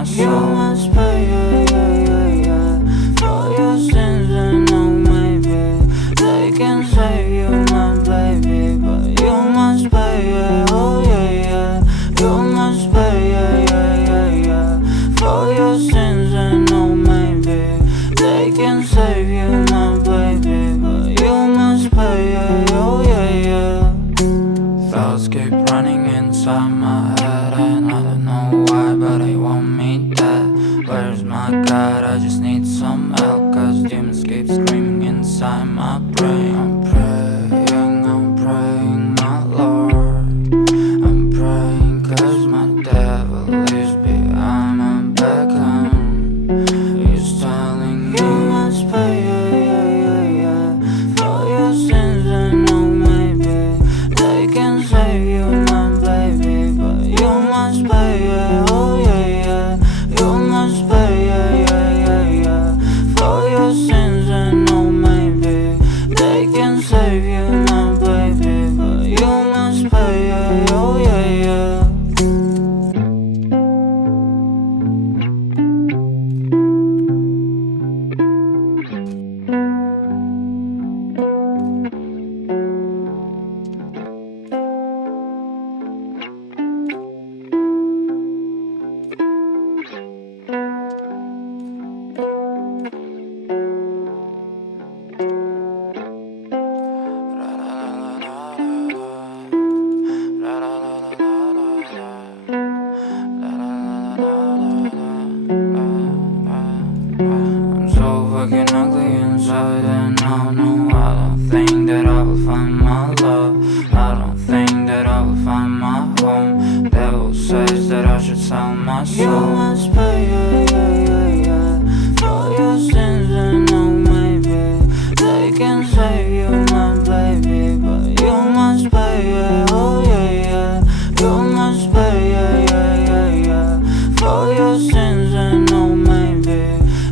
my soul. You must pay, for your sins, and no, maybe they can save you, my baby, but you must pay, oh yeah. You must pay, for your sins, and no, maybe they can save you, my baby, but you must pay, oh yeah. Thoughts keep running inside my head, and I don't know why, but they want me dead. Where's my God? I just need some help, cause demons keep screaming inside my brain. I'm praying, my Lord. I'm praying cause my devil is behind my back home. He's telling me you must pay, for your sins, and no, maybe they can save you, my baby, but you must pay, oh yeah. You must pay, for your sins, and no, maybe they can save you, my baby, but you must pay, oh yeah. I'm so fucking ugly inside, and I know I don't think that I will find my love. I don't think that I will find my home. Devil says that I should sell my soul. You must pay, for your sins, and no, maybe they can save you, my baby, but you must pay, oh yeah. You must pay, for your sins, and no, maybe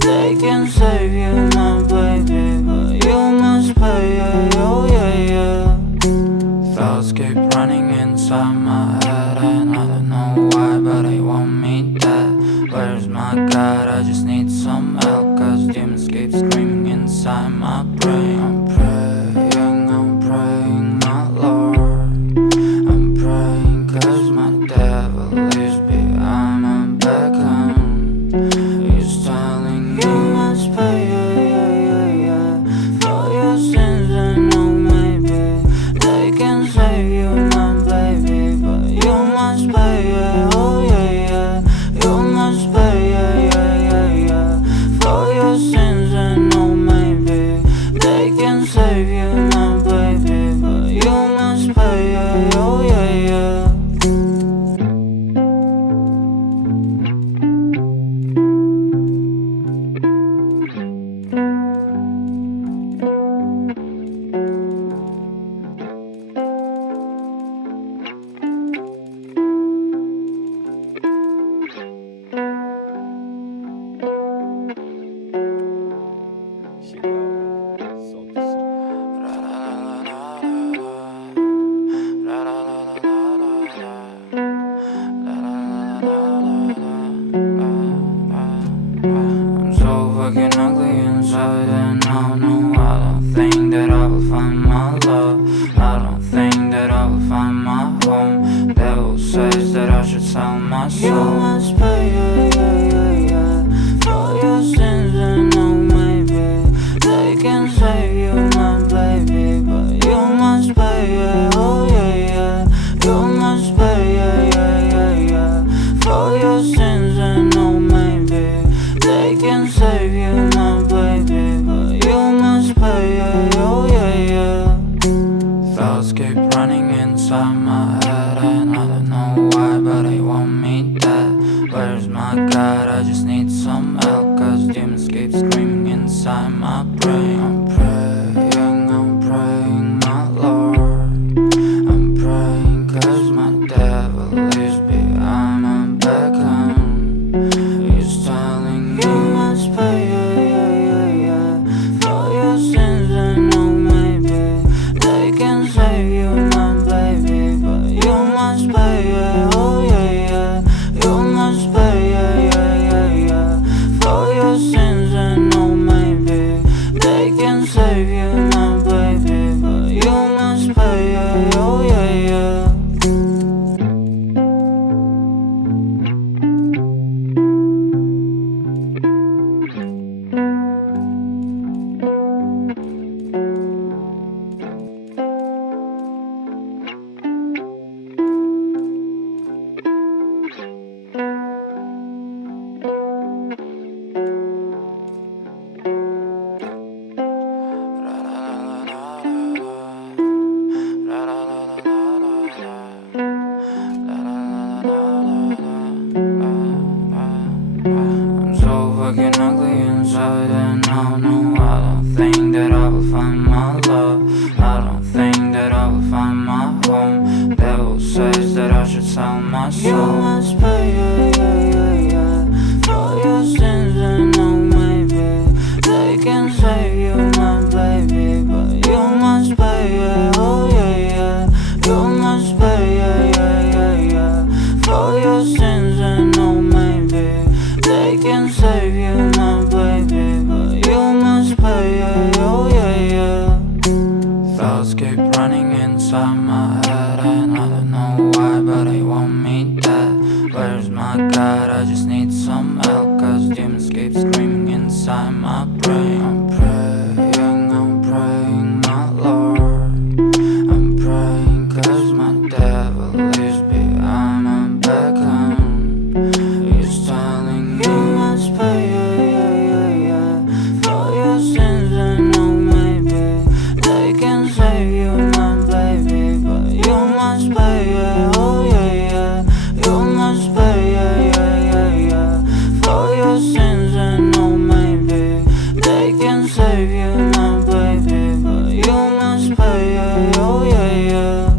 they can save you, my baby, but you must pay, oh yeah. Thoughts keep running inside my head, and I don't know why, but they want me dead. Where's my God? I just need some help, cause demons keep screaming inside my brain. I'm praying, my Lord. I'm praying cause my devil is behind my back home. He's telling me you must pay, for your sins, and no, maybe they can save you, my baby, but you must pay, oh yeah. You must pay, for your sins, and no, maybe they can save you, my baby, but you must pay, oh yeah. I'm so fucking ugly inside, and I know I don't think that I will find my love. I don't think that I will find my home. Devil says that I should sell my soul. You must pay, for your sins, and no, maybe they can save you, my baby, but you must pay, oh yeah. You must pay, for your sins, and no, maybe they can save you, my baby, but you must pay, oh yeah. Thoughts keep running inside my head, and I don't know why, but they want me dead. Where's my God? I just need some help, cause demons keep screaming inside my brain. I'm praying, my Lord. I'm praying cause my devil is behind my back home. He's telling me you must pay, for your sins, and no, maybe they can save you, my baby, but you must pay, oh yeah. You must pay, says that I should sell my soul. You must pay, for your sins, and no, maybe they can save you, my baby, but you must pay, oh yeah. You must pay, for your sins, and no, maybe they can save you, my baby, but you must pay, oh yeah. Thoughts keep running inside my head, and I don't know why, but they want me dead. Where's my God? I just need some help, cause demons keep screaming inside my brain. I'm praying, my Lord. I'm praying cause my devil is behind my back home. He's telling me you must pay, for your sins, and no, maybe they can save you, my baby, but you must pay, oh yeah. You must pay, for your sins, and no, maybe they can save you, my baby, but you must pay, oh yeah.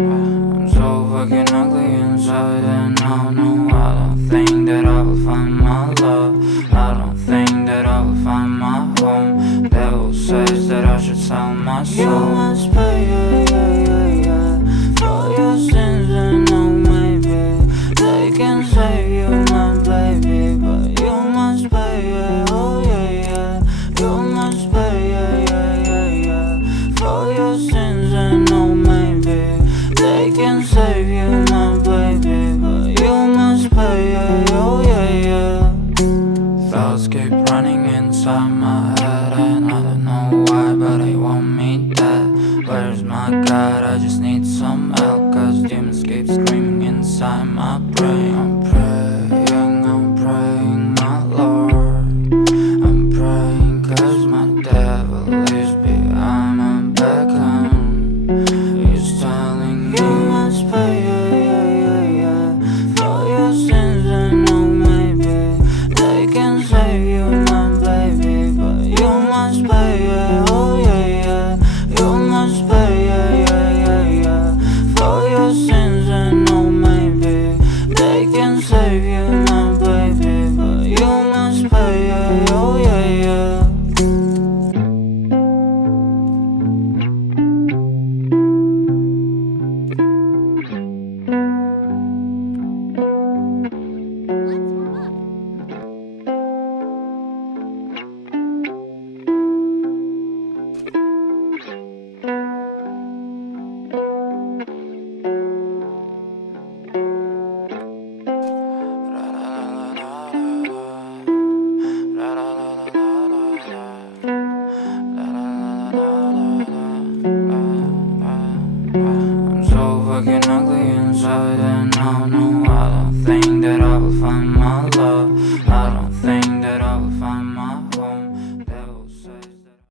I'm so fucking ugly inside, and I know I don't think that I will find my love. I don't think that I will find my home. Devil says that I should sell my soul.